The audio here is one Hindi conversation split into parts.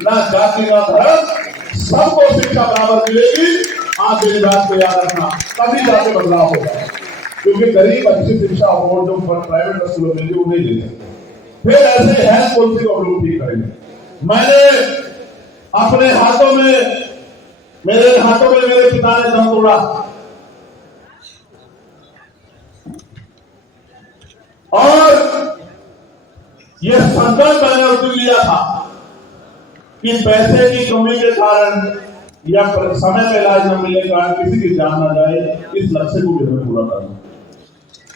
ना जाति ना धर्म, सबको शिक्षा बराबर मिलेगी। आज मेरी बात को याद रखना, तभी जाके बदलाव होगा। क्योंकि गरीब अच्छी शिक्षा और जो प्राइवेट स्कूलों में वो नहीं ले सकते। फिर ऐसे हेल्थ पॉलिसी को हम लोग ठीक करेंगे। मैंने अपने हाथों में, मेरे पिता ने दम तोड़ा और यह संकल्प मैंने उस दिन लिया था कि पैसे की कमी के कारण या समय में इलाज न मिलने के कारण किसी की जान न जाए, इस लक्ष्य को भी हमें पूरा करना।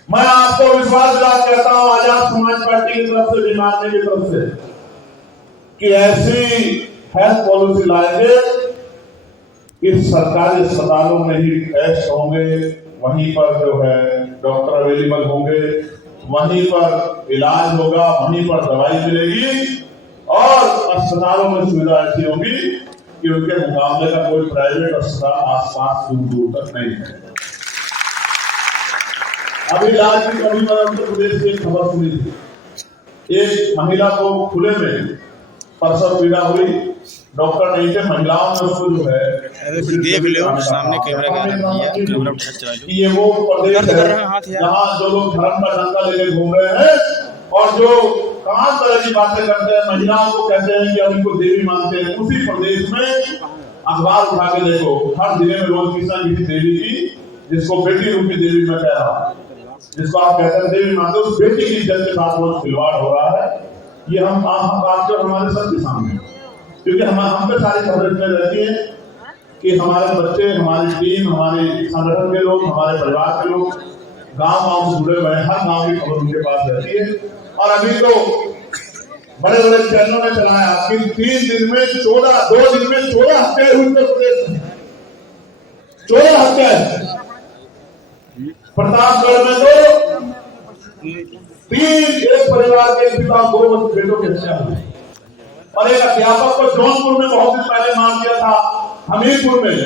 मैं आपको विश्वास दिला कहता हूं आजाद समाज पार्टी की तरफ से, बीमार की तरफ से, कि ऐसी हेल्थ पॉलिसी लाएंगे कि सरकारी अस्पतालों में ही टेस्ट होंगे, वहीं पर जो है डॉक्टर अवेलेबल होंगे, वहीं पर इलाज होगा, वहीं पर दवाई मिलेगी और अस्पतालों में सुविधा ऐसी होगी कि उनके मुकाबले का कोई प्राइवेट अस्पताल आसपास दूर दूर तक नहीं है। अभी इलाज की कमी पर उत्तर प्रदेश से एक खबर सुनी थी। एक महिला को खुले में प्रसव पीड़ा हुई, डॉक्टर नहीं थे, महिलाओं ने उसको जो है देख लो सामने कैमरा कि ये वो प्रदेश है जहाँ जो लोग धर्म का डंका लेके घूम रहे हैं और जो तमाम तरह की बातें करते हैं, महिलाओं को कहते हैं कि हम इनको देवी मानते हैं। उसी प्रदेश में अखबार उठा के देखो, हर जिले में रोज किसी न किसी देवी की, जिसको बेटी रूपी देवी में कह रहा हूं, जिसको आप कहते हैं देवी मानते, उस बेटी की इज्जत के साथ रोज खिलवाड़ हो रहा है। ये हम आपके हमारे सबके सामने, क्योंकि हम पे सारी खबरें रहती है कि हमारे बच्चे, हमारी टीम, हमारे संगठन के लोग, हमारे परिवार के लोग गांव से जुड़े हुए हैं, हर गांव की खबर उनके पास रहती है। और अभी तो बड़े बड़े चैनलों ने चलाया कि 3 दिन में 14, 2 दिन में 14 हत्याएं हुई उत्तर प्रदेश में, 14 हत्याएं। प्रतापगढ़ में तो 3 एक परिवार के पिता 2 बेटों की हत्या हुई और एक अध्यापक को जौनपुर में बहुत दिन पहले मार दिया था, हमीरपुर में,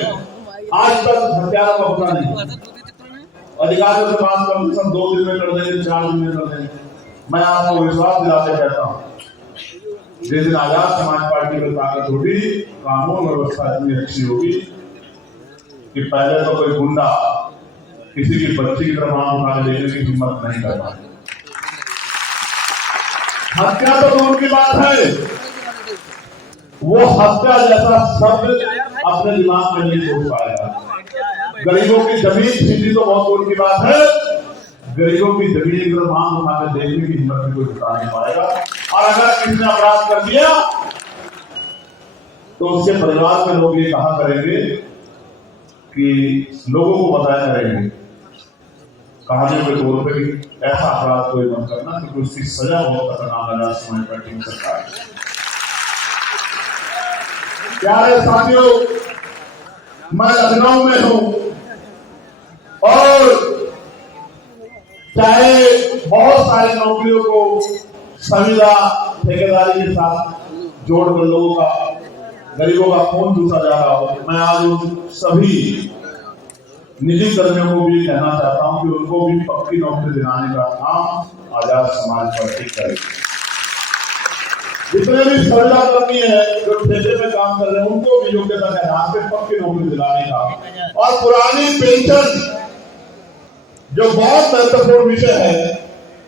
आज तक हत्यारों का पता नहीं। अधिकारियों से बात करते सब 2 दिन में कर देंगे, 4 दिन में कर देंगे। मैं आपको विश्वास दिलाते कहता हूं, जिस दिन आजाद समाज पार्टी में ताकत होगी, कानून व्यवस्था इतनी अच्छी होगी कि पहले तो कोई गुंडा किसी की बच्ची की तरफ आंख उठा के देखने की हिम्मत नहीं करता। हत्या तो दूर की बात है, वो हत्या जैसा शब्द अपने दिमाग में नहीं सोच पाएगा। गरीबों की जमीन छीनी तो बहुत दूर की बात है, गरीबों की जमीन की तरफ आंख उठा के देखने की हिम्मत भी कोई जुटा नहीं पाएगा। और अगर किसी ने अपराध कर दिया तो उसके परिवार के लोग ये कहा करेंगे कि लोगों को बताया करेंगे कहानियों के तौर पर कि ऐसा अपराध कोई मत करना, क्योंकि उसकी सजा बहुत खतरनाक आजाद समाज पार्टी की सरकार है। प्यारे साथियों, मैं लखनऊ में हूं और चाहे बहुत सारी नौकरियों को संविदा ठेकेदारी के साथ जोड़कर लोगों का, गरीबों का खून चूसा जा रहा हो, मैं आज उन सभी निजी कर्मियों को भी कहना चाहता हूं कि उनको भी पक्की नौकरी दिलाने का काम आजाद समाज पार्टी करेगी। जितने भी संविदा कर्मी है जो ठेके में काम कर रहे हैं, उनको भी योग्यता के आधार पर पक्की नौकरी दिलाने का, और पुरानी पेंशन जो बहुत महत्वपूर्ण विषय है,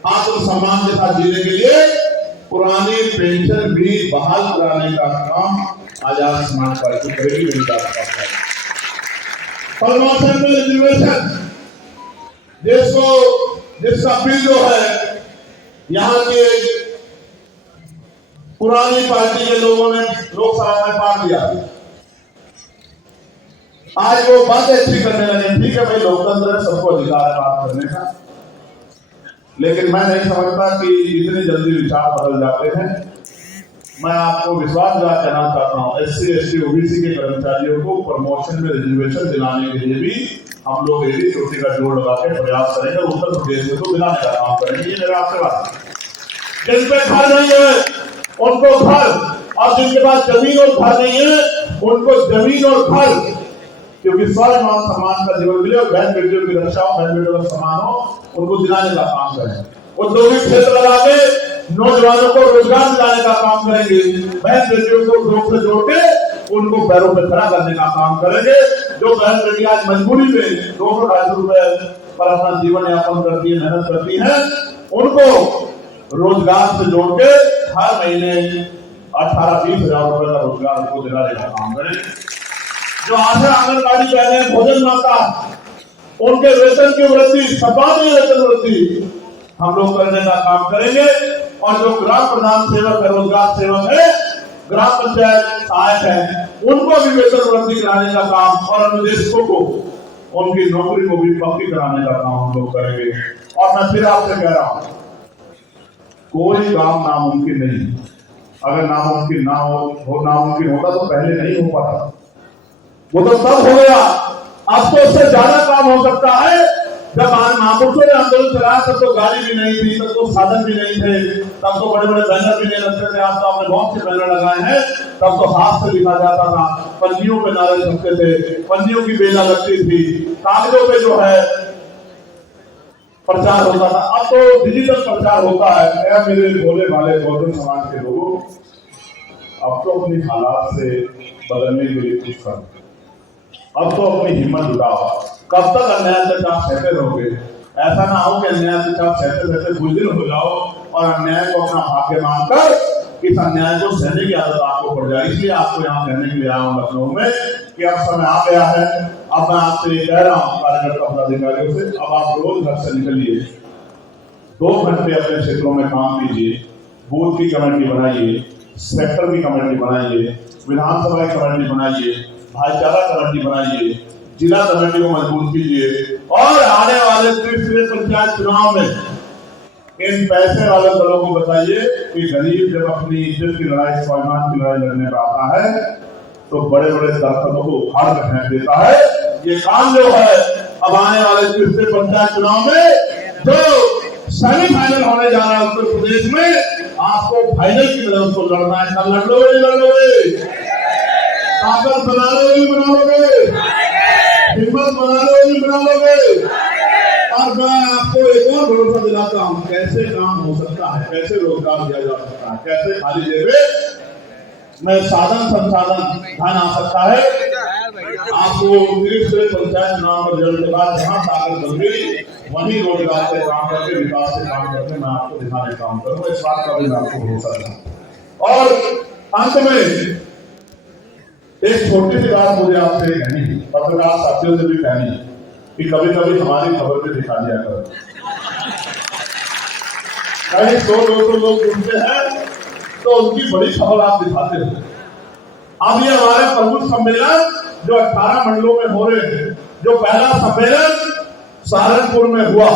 आत्मसम्मान के साथ जीने के लिए पुरानी पेंशन भी बहाल कराने का काम आजाद समाज पार्टी करेगी। मेरी बात है प्रमोशन में रिजर्वेशन, जिसका बिल जो है यहाँ के पुरानी पार्टी के लोगों ने लोकसभा में पास दिया, आज वो बातें अच्छी करने लगे। ठीक है भाई, लोकतंत्र है, सबको अधिकार है बात करने का, लेकिन मैं नहीं समझता कि इतनी जल्दी विचार बदल जाते हैं। मैं आपको विश्वास कहना चाहता हूँ, SC ST OBC के कर्मचारियों को प्रमोशन में रिजर्वेशन दिलाने के लिए भी हम लोग एडी चोटी का जोड़ लगा के प्रयास करेंगे। उत्तर प्रदेश में तो दिलाने का काम करेंगे। ये मेरा आपसे बात है। जिन पे घर नहीं है उनको घर, और जिनके पास जमीन और घर नहीं है उनको जमीन और घर, क्योंकि स्वर्ग मान सम्मान का जीवन मिले और बहन बेटियों की रक्षा हो, बहन बेटियों का सम्मान हो, उनको दिलाने का काम करें। औद्योगिक क्षेत्र लगा के नौजवानों को रोजगार दिलाने का काम करेंगे। बहन बेटियों को ग्रुप से जोड़ के उनको पैरों पर खड़ा करने का काम करेंगे। जो बहन बेटी आज मजबूरी में 200-250 रुपए पर अपना जीवन यापन करती है, मेहनत करती है, उनको रोजगार से जोड़ के हर महीने 18-20 हजार रुपए का रोजगार उनको दिलाने का काम करेंगे। जो आशा आंगनबाड़ी बहने भोजन माता, उनके वेतन की वृद्धि, सपाटी वेतन वृद्धि हम लोग करने का काम करेंगे। और जो ग्राम प्रधान सेवक है, रोजगार सेवक है, ग्राम पंचायत सहायक है, उनको भी वेतन वृद्धि कराने का काम और अनुदेशकों को उनकी नौकरी को भी पक्की कराने का काम हम लोग करेंगे। और मैं फिर आपसे कह रहा हूं, कोई काम नामुमकिन नहीं। अगर नामुमकिन ना हो नामुमकिन होता तो पहले नहीं हो पाता, वो तो सब हो गया। अब तो उससे ज्यादा काम हो सकता है। जब महापुरुषों ने आंदोलन चलाया तब तो गाड़ी भी नहीं थी, तब तो साधन भी नहीं थे, तब तो बड़े बड़े बैनर भी नहीं लगते थे। आप तो आपने बहुत से बैनर लगाए हैं। तब तो हाथ से लिखा जाता था, पंजियों पे नारे छपते थे, पंजियों की बेला लगती थी, कागजों पे जो है प्रचार होता था। अब तो डिजिटल प्रचार होता है। मेरे भोले भाले बहुजन समाज के लोगों, अब तो अपनी हालात से बदलने के लिए कुछ करो। अब तो अपनी हिम्मत जुटाओ। कब तक अन्याय से आप सहते रहोगे? ऐसा ना हो कि अन्याय से आप सहते सहते बुजदिल हो जाओ और अन्याय को अपना भाग्य मानकर इस अन्याय को सहने की आदत आपको पड़ जाए। इसलिए आपको यहाँ कहने के लिए आया हूँ लखनऊ में कि अब समय आ गया है। अब मैं आपसे ये कह रहा हूँ कार्यकर्ता पदाधिकारियों से, अब आप रोज घर से निकलिए, 2 घंटे अपने क्षेत्रों में काम कीजिए, बूथ की कमेटी बनाइए, सेक्टर की कमेटी बनाइए, विधानसभा की कमेटी बनाइए, भाईचारा कमेटी बनाइए, जिला कमेटी को मजबूत कीजिए। और आने वाले त्रिस्तरीय पंचायत चुनाव में इन पैसे वाले दलों को बताइए कि गरीब जब अपनी इज्जत की लड़ाई, स्वाभिमान की लड़ाई लड़ने पर आता है तो बड़े बड़े दरख्तों को उखाड़ कर फेंक देता है। ये काम जो है अब आने वाले त्रिस्तरीय पंचायत चुनाव में जो सेमीफाइनल होने जा रहा है उत्तर प्रदेश में, आपको फाइनल की तरह उसको लड़ना है। कल लड़ लोगे, ताकत बना लोगे, हिम्मत बना लोगे। और मैं आपको एक और भरोसा दिलाता हूँ, कैसे काम हो सकता है, कैसे रोजगार दिया जा सकता है, कैसे खाली जगह में साधन संसाधन धन आ सकता है। आपको त्रिस्तरीय पंचायत चुनाव में रिजल्ट के बाद जहाँ ताकत बन गई वहीं रोजगार से काम करके, विकास से काम करके मैं आपको दिखाने का काम करूँगा। इस बात का भी मैं आपको भरोसा दूँ। और अंत में एक छोटी सी बात मुझे आपसे कहनी है, पत्रकार साथियों से भी कहनी है कि कभी कभी हमारी खबर भी दिखा दिया करो। कहीं 100-200 लोग जुड़ते हैं तो उनकी बड़ी खबर आप दिखाते हो। अब ये हमारे प्रमुख सम्मेलन जो 18 मंडलों में हो रहे हैं, जो पहला सम्मेलन सहारनपुर में हुआ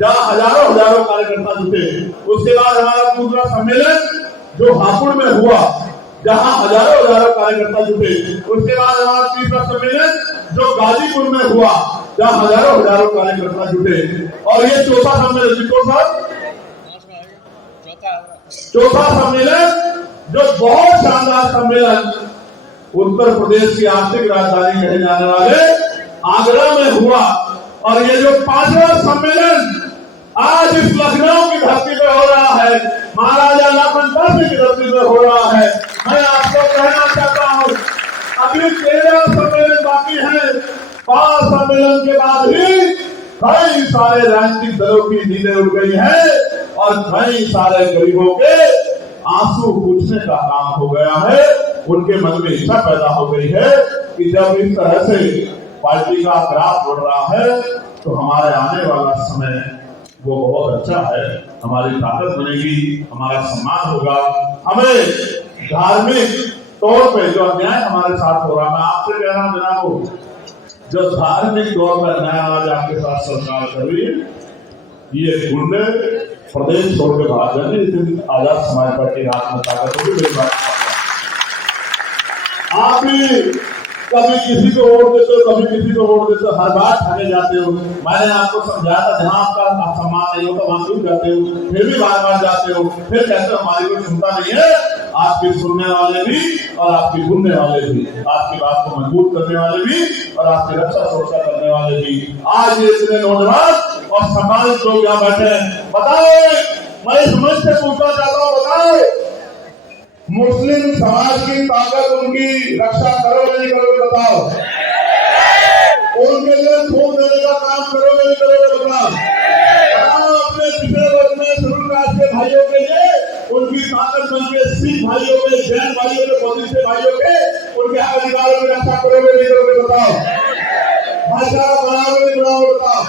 जहाँ हजारों कार्यकर्ता जुटे, उसके बाद हमारा दूसरा सम्मेलन जो हापुड़ में हुआ जहाँ हजारों कार्यकर्ता जुटे, उसके बाद हमारा तीसरा सम्मेलन जो गाजीपुर में हुआ जहाँ हजारों कार्यकर्ता जुटे, और ये चौथा सम्मेलन चौथा सम्मेलन जो बहुत शानदार सम्मेलन उत्तर प्रदेश की आर्थिक राजधानी कहे जाने वाले आगरा में हुआ। और ये जो 5वां सम्मेलन आज इस लखनऊ की धरती पे हो रहा है, महाराजा लखन सिंह की धरती पे हो रहा है। मैं आपको कहना चाहता हूँ अभी 13 सम्मेलन बाकी हैं। 5 सम्मेलन के बाद ही कई सारे राजनीतिक दलों की नींदें उड़ गई हैं और कई सारे गरीबों के आंसू पूछने का काम हो गया है। उनके मन में इच्छा पैदा हो गई है कि जब इस तरह से पार्टी का ग्राफ बढ़ रहा है तो हमारे आने वाला समय वो बहुत अच्छा है, हमारी ताकत बनेगी, हमारा सम्मान होगा। हमें धार्मिक तौर पे जो अन्याय हमारे साथ हो रहा है, मैं आपसे कह रहा हूँ जनाब, जो धार्मिक तौर पर अन्याय आज आपके साथ सरकार कर रही है, ये गुंडे प्रदेश छोड़ के भाग जाएंगे। इस दिन आजाद समाज पार्टी के हाथ में ताकत होगी। मेरी बात आप भी कभी किसी को वोट देते हो, कभी किसी को वोट देते हो, हर बात ठाने जाते हो। मैंने आपको समझाया था जहाँ आपका सम्मान नहीं होता वहां क्यों जाते हो, फिर भी बार बार जाते हो, फिर कहते हो हमारी कोई सुनता नहीं है। आपके सुनने वाले भी और आपके सुनने वाले भी, आपकी बात को मजबूत करने वाले भी और आपकी रक्षा सुरक्षा करने वाले भी, आज ये इतने नौजवान और सम्मानित लोग यहाँ बैठे हैं, बताए, मैं इस मंच से पूछना चाहता हूँ, बताए मुस्लिम समाज की ताकत उनकी रक्षा करोगे नहीं करोगे? बताओ। उनके लिए खून देने का काम करोगे नहीं करोगे? बताओ। अपने पिछड़े वर्ग में शेड्यूल कास्ट के भाइयों के लिए उनकी ताकत बन के सिख भाइयों के, जैन भाइयों के, बौद्धिस्ट भाइयों के उनके हक अधिकारों की रक्षा करोगे नहीं करोगे? बताओ। भाईचारा बनाओगे नहीं बनाओगे? बताओ।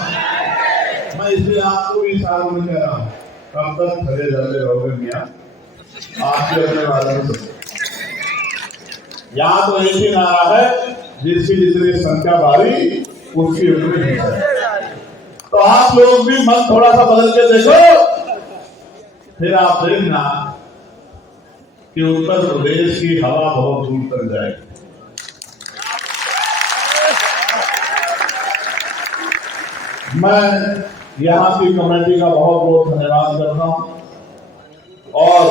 मैं इसलिए आपको भी इशारों में कह रहा हूँ, कब तक खड़े रहते रहोगे मियाँ? आपके अपने वालों से यहाँ तो एक ही नारा है, जिसकी जितनी संख्या भारी उसकी उतनी है। तो आप लोग भी मन थोड़ा सा बदल के देखो, फिर आप देखना कि उत्तर प्रदेश की हवा बहुत दूर तक जाएगी। मैं यहाँ की कमेटी का बहुत बहुत धन्यवाद करता हूँ और